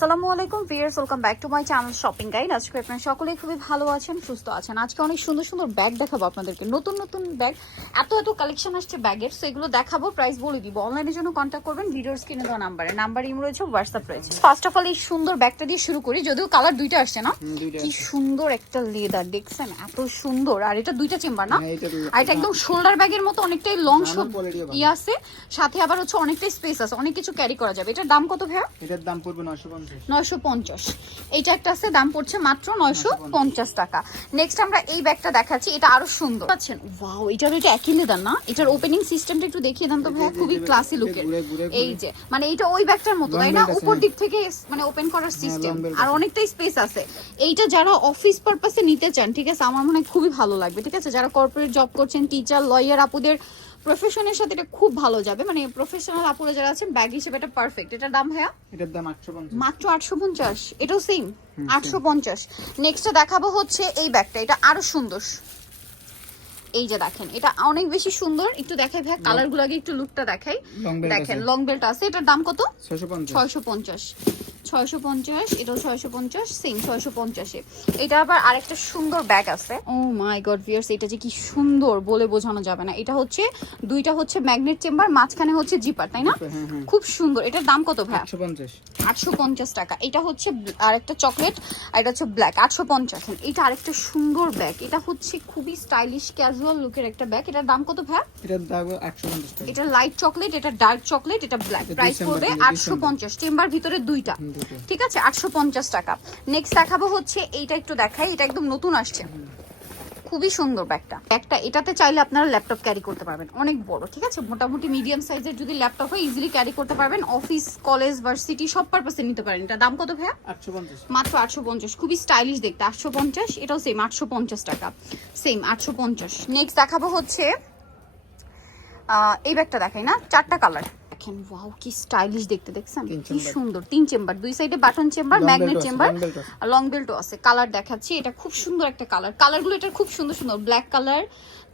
আসসালামু আলাইকুম viewers welcome back to my channel shopping guide. আজকে আপনারা সকলেই খুবই ভালো আছেন সুস্থ আছেন। আজকে অনেক সুন্দর সুন্দর ব্যাগ দেখাবো আপনাদেরকে। নতুন নতুন ব্যাগ এত এত কালেকশন আসছে ব্যাগের সো এগুলো দেখাবো প্রাইস বলে দিব। অনলাইনের জন্য কন্ট্যাক্ট করবেন ভিডিওর স্ক্রিনে দেওয়া নাম্বারে নাম্বার ইম রয়েছে হোয়াটসঅ্যাপ রয়েছে। ফার্স্ট অফ অল এই সুন্দর ব্যাগটা দিয়ে শুরু করি যদিও কালার দুইটা আসছে না। কি সুন্দর একটা লেদার দেখছেন? এত সুন্দর। আর এটা দুইটা চেম্বার না? হ্যাঁ, আর এটা একদম শোল্ডার ব্যাগের মতো অনেকটাই লং। ইয়ে আছে সাথে আবার হচ্ছে অনেকটাই স্পেস আছে। অনেক কিছু ক্যারি করা যাবে। এটার দাম কত ভাইয়া? এটার দাম পড়বে পঞ্চাশ। নয়শো পঞ্চাশ। এইটা একটা আছে দাম পড়ছে মাত্র নয়শো পঞ্চাশ টাকা। নেক্সট আমরা এই ব্যাগটা দেখাচ্ছি এটা আরও সুন্দর। পাচ্ছেন ওয়াও এটার এটা একই লেদার না? এটার ওপেনিং সিস্টেমটা একটু দেখিয়ে দেন তো ভাইয়া খুবই ক্লাসি লুকের এই যে মানে এটা ওই ব্যাগটার মতো তাই না? উপর হ্যাঁ। দিক থেকে মানে ওপেন করার সিস্টেম আর অনেকটাই স্পেস আছে। এইটা যারা অফিস পারপাসে নিতে চান ঠিক আছে? আমার মনে হয় খুবই ভালো লাগবে ঠিক আছে? যারা কর্পোরেট জব করছেন টিচার লয়ার আপুদের প্রফেশনের সাথে এটা খুব ভালো যাবে। মানে প্রফেশনাল আপুরা যারা আছেন ব্যাগ হিসেবে এটা পারফেক্ট এটার দাম ভাইয়া? এটার দাম আটশো পঞ্চাশ। মাত্র আটশো পঞ্চাশ। এটাও সেম আটশো পঞ্চাশ। নেক্সটটা দেখাবো হচ্ছে এই ব্যাগটা এটা আরও সুন্দর। এই যে দেখেন এটা অনেক বেশি সুন্দর। একটু দেখাই ভাই কালারগুলো আগে একটু লুকটা দেখাই। দেখেন। লং বেল্ট আছে। এটার দাম কত? ছয়শো পঞ্চাশ। ছয়শো পঞ্চাশ এটাও ছয়শো পঞ্চাশ সেম ছয়শো পঞ্চাশে। এটা আবার আরেকটা সুন্দর ব্যাগ আছে। ও মাই গড ভিয়ার্স এটা যে কি সুন্দর বলে বোঝানো যাবে না। এটা হচ্ছে দুইটা হচ্ছে ম্যাগনেট চেম্বার মাঝখানে হচ্ছে জিপার তাই না? হ্যাঁ হ্যাঁ। খুব সুন্দর। এটার দাম কত ভাই আটশো পঞ্চাশ। টাকা। এটা হচ্ছে আরেকটা চকলেট আর এটা হচ্ছে ব্ল্যাক আটশো পঞ্চাশ। এটা আরেকটা সুন্দর ব্যাগ এটা হচ্ছে খুবই স্টাইলিশ ক্যাজুয়াল লুকের একটা ব্যাগ এটার দাম কত ভাই এটার দাম আটশো এটা লাইট চকলেট এটা ডার্ক চকলেট এটা ব্ল্যাক প্রাইস পড়বে আটশো পঞ্চাশ। চেম্বার ভিতরে দুইটা। ঠিক আছে আটশো পঞ্চাশ টাকা। নেক্সট দেখাবো হচ্ছে এইটা একটু দেখাই এটা একদম নতুন আসছে। খুবই সুন্দর ব্যাগটা। ব্যাগটা এটাতে চাইলে আপনারা ল্যাপটপ ক্যারি করতে পারবেন। অনেক বড় ঠিক আছে? মোটামুটি মিডিয়াম সাইজের যদি ল্যাপটপ হয় ইজিলি ক্যারি করতে পারবেন। অফিস কলেজ ভার্সিটি সব পারপাসে নিতে পারেন। এটা দাম কত ভাইয়া? আটশো পঞ্চাশ। মাত্র আটশো পঞ্চাশ। খুবই স্টাইলিশ দেখতে। আটশো পঞ্চাশ এটাও সেম আটশো পঞ্চাশ টাকা। সেম আটশো পঞ্চাশ। নেক্সট দেখাবো হচ্ছে এই ব্যাগটা দেখাই না চারটা কালার দেখেন ওয়াও কি স্টাইলিশ দেখতে দেখছেন? কি সুন্দর তিন চেম্বার দুই সাইডে button chamber magnet chamber long বেল্টও আছে কালার দেখাচ্ছি এটা খুব সুন্দর একটা কালার কালারগুলো এটা খুব সুন্দর সুন্দর। ব্ল্যাক কালার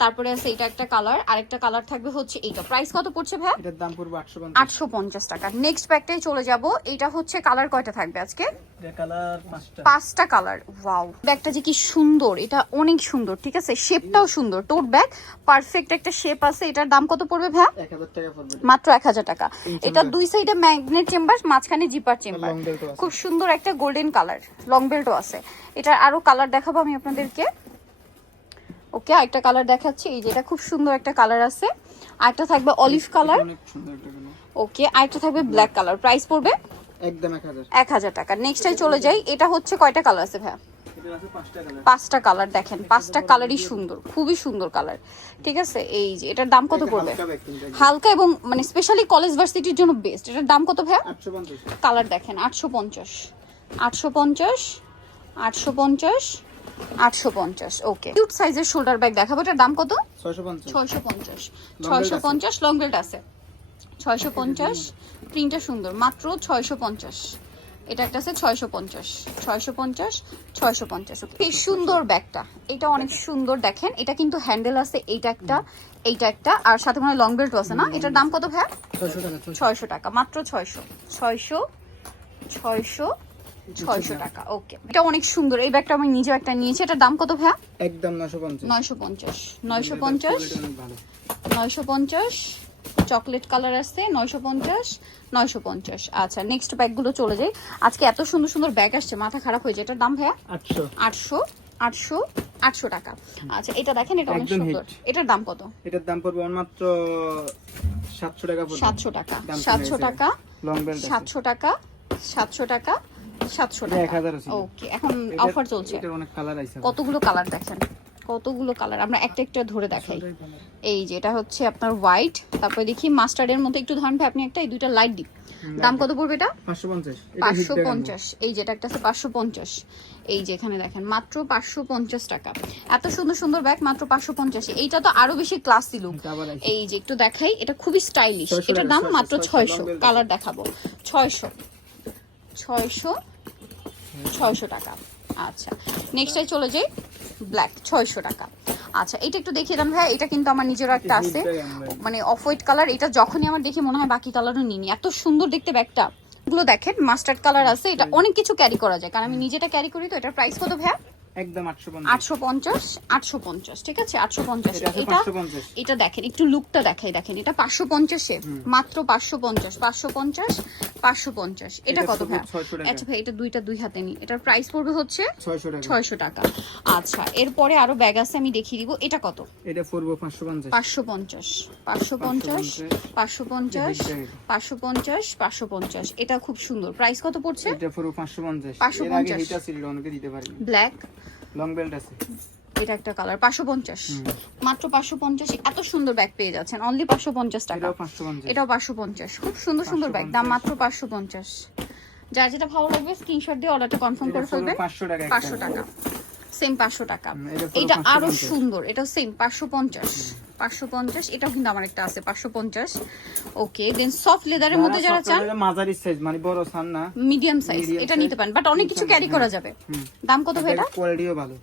তারপরে আছে এটা একটা কালার আরেকটা কালার থাকবে হচ্ছে এইটা। প্রাইস কত পড়ছে ভাই? এটার দাম পড়বে আটশো পঞ্চাশ। আটশো পঞ্চাশ টাকা। নেক্সট ব্যাগটাই চলে যাব। এটা হচ্ছে কালার কয়টা থাকবে আজকে? এটা কালার পাঁচটা। পাঁচটা কালার ওয়াও ব্যাগটা যে কি সুন্দর এটা অনেক সুন্দর ঠিক আছে? শেপটাও সুন্দর। টোট ব্যাগ পারফেক্ট একটা শেপ আছে। এটার দাম কত পড়বে পড়বে। মাত্র এক হাজার টাকা। এটা দুই সাইডে ম্যাগনেট চেম্বার মাঝখানে জিপার চেম্বার খুব সুন্দর একটা গোল্ডেন কালার লং বেল্টও আছে। এটার আরও কালার দেখাবো আমি আপনাদেরকে। ওকে আরেকটা কালার দেখাচ্ছি। এই যে এটা খুব সুন্দর একটা কালার আছে। আরেকটা থাকবে অলিভ কালার একটা ওকে আরেকটা থাকবে ব্ল্যাক কালার প্রাইস পড়বে একদম এক হাজার। টাকা। নেক্সটাই চলে যাই। এটা হচ্ছে কয়টা কালার আছে ভাইয়া? পাঁচটা কালার দেখেন পাঁচটা কালারই সুন্দর খুবই সুন্দর কালার। ঠিক আছে? এই যে এটার দাম কত পড়বে? হালকা এবং মানে স্পেশালি কলেজ ভার্সিটির জন্য বেস্ট এটার দাম কত ভাইয়া? কালার দেখেন আটশো পঞ্চাশ। আটশো পঞ্চাশ আটশো পঞ্চাশ আটশো পঞ্চাশ ওকে কিউট সাইজের শোল্ডার ব্যাগ দেখাবো এটার দাম কত? ছয়শো পঞ্চাশ। ছয়শো। পঞ্চাশ। লং বেল্ট আছে। ছয়শো পঞ্চাশ প্রিন্টটা সুন্দর। মাত্র ছয়শো পঞ্চাশ। এটা একটা আছে ছয়শো পঞ্চাশ। ছয়শো পঞ্চাশ ছয়শো পঞ্চাশ। বেশ সুন্দর ব্যাগটা। এটা অনেক সুন্দর দেখেন। এটা কিন্তু হ্যান্ডেল আছে এইটা একটা এইটা একটা আর সাথে মনে লং বেল্টও আছে না? এটার দাম কত ভাইয়া? ছয়শো টাকা মাত্র ছয়শো। ছয়শো ছয়শো ছয়শো টাকা। ওকে এটা অনেক সুন্দর। এই ব্যাগটা আমি নিজেও একটা নিয়েছি। এটার দাম কত ভাইয়া? একদম নয়শো পঞ্চাশ। নয়শো পঞ্চাশ। নয়শো পঞ্চাশ। চকলেট কালার আসছে নয়শো পঞ্চাশ নয়শো পঞ্চাশ। আচ্ছা নেক্সট ব্যাগগুলো চলে যাই। আজকে এত সুন্দর সুন্দর ব্যাগ আসছে মাথা খারাপ হয়ে যায়। এটার দাম ভাইয়া? আটশো। আটশো আটশো আটশো টাকা। আচ্ছা এটা দেখেন এটা অনেক সুন্দর। এটার দাম কত? এটার দাম পড়বে মাত্র সাতশো টাকা সাতশো টাকা। সাতশো টাকা। সাতশো টাকা সাতশো টাকা সাতশো টাকা। ওকে এখন অফার চলছে। কতগুলো কালার দেখেন? কতগুলো কালার আমরা একটা একটা ধরে দেখাই। এই যে এটা হচ্ছে আপনার হোয়াইট তারপরে দেখি মাস্টার্ডের মধ্যে একটু ধরেন আপনি একটা এই দুইটা লাইট দিন দাম কত পড়বে এটা? পাঁচশো পঞ্চাশ। এই যেটা একটা আছে পাঁচশো পঞ্চাশ। এই যে এখানে দেখেন মাত্র পাঁচশো পঞ্চাশ টাকা। এত সুন্দর সুন্দর ব্যাগ মাত্র পাঁচশো পঞ্চাশে। এইটা তো আরও বেশি ক্লাসি লুক এই যে একটু দেখাই এটা খুবই স্টাইলিশ এটার দাম মাত্র 600, ছয়শো কালার দেখাবো। ছয়শো। ছয়শো ছয়শো টাকা। আচ্ছা নেক্সটে চলে যাই। ব্ল্যাক ছয়শো টাকা। আচ্ছা এটা একটু দেখিয়ে দাম ভাই এটা কিন্তু আমার নিজের একটা আছে। মানে অফ হোয়াইট কালার এটা যখনই আমার দেখে মনে হয় বাকি কালারও নিনি এত সুন্দর দেখতে ব্যাগটা। এগুলো দেখেন মাস্টার্ড কালার আছে এটা অনেক কিছু ক্যারি করা যায়। কারণ আমি নিজেটা ক্যারি করি তো এটার প্রাইস কত ভাইয়া? একদম আটশো পঞ্চাশ। আটশো পঞ্চাশ আটশো পঞ্চাশ ঠিক আছে? আটশো পঞ্চাশ। এটা এটা এটা দেখেন একটু লুকটা দেখাই দেখেন এটা পাঁচশো পঞ্চাশে মাত্র পাঁচশো পঞ্চাশ। পাঁচশো পঞ্চাশ পাঁচশো পঞ্চাশ। পঞ্চাশ এটা কত ভাই আচ্ছা ভাই এটা দুইটা দুই হাতে নি এটার প্রাইস পড়বে হচ্ছে ছয়শো টাকা। আচ্ছা এরপরে আরও ব্যাগ আছে আমি দেখিয়ে দিব। এটা কত? এটা পড়ব পাঁচশো পঞ্চাশ। পাঁচশো পঞ্চাশ। পাঁচশো পঞ্চাশ পাঁচশো পঞ্চাশ। এটা পাঁচশো পঞ্চাশ পাঁচশো পঞ্চাশ। এটা খুব সুন্দর। প্রাইস কত পড়ছে? এটা পড়ব পাঁচশো পঞ্চাশ। 550 এর আগে হিটা ছিল অনেকে দিতে পারিনি। ব্ল্যাক লং বেল্ট আছে। এটা একটা কালার পাঁচশো পঞ্চাশ। মাত্র পাঁচশো পঞ্চাশ এত সুন্দর ব্যাগ পেয়ে যাচ্ছেন। অনলি পাঁচশো পঞ্চাশ টাকা। এটাও পাঁচশো পঞ্চাশ। খুব সুন্দর সুন্দর ব্যাগ দাম মাত্র পাঁচশো পঞ্চাশ। যার যেটা ভালো লাগবে স্ক্রিনশট দিয়ে অর্ডারটা কনফার্ম করে ফেলবেন। পাঁচশো টাকা সেম পাঁচশো টাকা। এটা পুরো এটা 550 আরও সুন্দর এটা সেম পাঁচশো পঞ্চাশ। পাঁচশো পঞ্চাশ এটাও কিন্তু আমার একটা আছে পাঁচশো পঞ্চাশ। ওকে দেন সফট লেদারের মধ্যে যারা চান মাঝারি সাইজ মানে বড় সান না মিডিয়াম সাইজ এটা নিতে পারেন বাট অনেক কিছু ক্যারি করা যাবে। দাম কত ভাই এটা কোয়ালিটিও ভালো।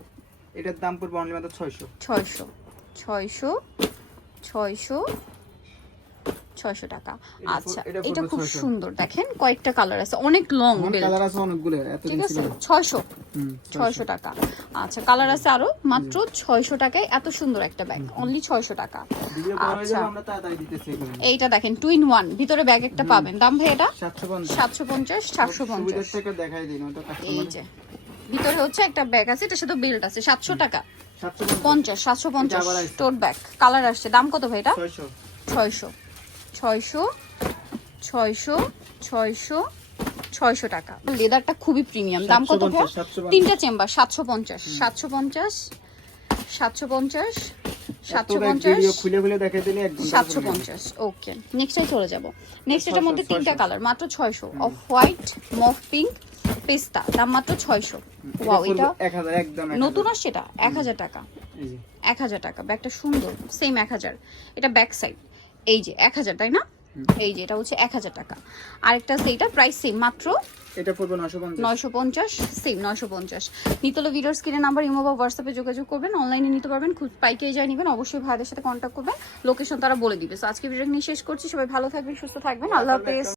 এটার দাম পড়বে অনলি মাত্র ছয়শো। ছয়শো। ছয়শো ছয়শো ছয়শো টাকা। আচ্ছা এটা খুব সুন্দর। দেখেন কয়েকটা কালার আছে। অনেক লং কালার আছে অনেকগুলো ঠিক আছে? ছয়শো। ছয়শো টাকা। আচ্ছা কালার আছে আরও। মাত্র ছয়শো টাকায় এত সুন্দর একটা ব্যাগ অনলি ছয়শো টাকা। আচ্ছা। এইটা দেখেন টুইন ওয়ান ভিতরে ব্যাগ একটা পাবেন। দাম ভাই এটা? সাতশো পঞ্চাশ। সাতশো পঞ্চাশ এই যে। ভিতরে হচ্ছে একটা ব্যাগ আছে এটার সাথে বেল্ট আছে সাতশো টাকা। পঞ্চাশ। সাতশো পঞ্চাশ। টোট ব্যাগ কালার আসছে। দাম কত ভাই এটা? ছয়শো। ছয়শো। ছয়শো ছয়শো ছয়শো টাকা। লেদারটা খুবই প্রিমিয়াম দাম কত ভাই? 750, 750 তিনটা চেম্বার সাতশো পঞ্চাশ। সাতশো পঞ্চাশ সাতশো পঞ্চাশ সাতশো পঞ্চাশ খুলে খুলে দেখাই দিলে সাতশো পঞ্চাশ। ওকে নেক্সটটাই চলে যাব। নেক্সট এটার মধ্যে তিনটা কালার মাত্র ছয়শো। অফ হোয়াইট মফ পিঙ্ক পেস্তা দাম মাত্র ছয়শো। ওয়াও এটা নতুন। আসছে এটা? এক হাজার টাকা। এক হাজার টাকা ব্যাগটা সুন্দর সেম এক হাজার। এটা ব্যাক সাইড এই যে এক হাজার তাই না? এই যে এটা হচ্ছে এক হাজার টাকা। আরেকটা সেইটা প্রাইস সেম মাত্র এটা পড়বে নয়শো পঞ্চাশ। সেম নয়শো পঞ্চাশ। নিতলো ভিডিওর স্ক্রিনের নাম্বার ইমো বা হোয়াটসঅ্যাপে যোগাযোগ করবেন অনলাইনে নিতে পারবেন খুব পাইকারি যাই নেবেন অবশ্যই ভাইদের সাথে কন্ট্যাক্ট করবেন। লোকেশন তারা বলে দিবে। সো আজকে ভিডিও নিয়ে শেষ করছি। সবাই ভালো থাকবেন সুস্থ থাকবেন। আল্লাহ হাফেজ।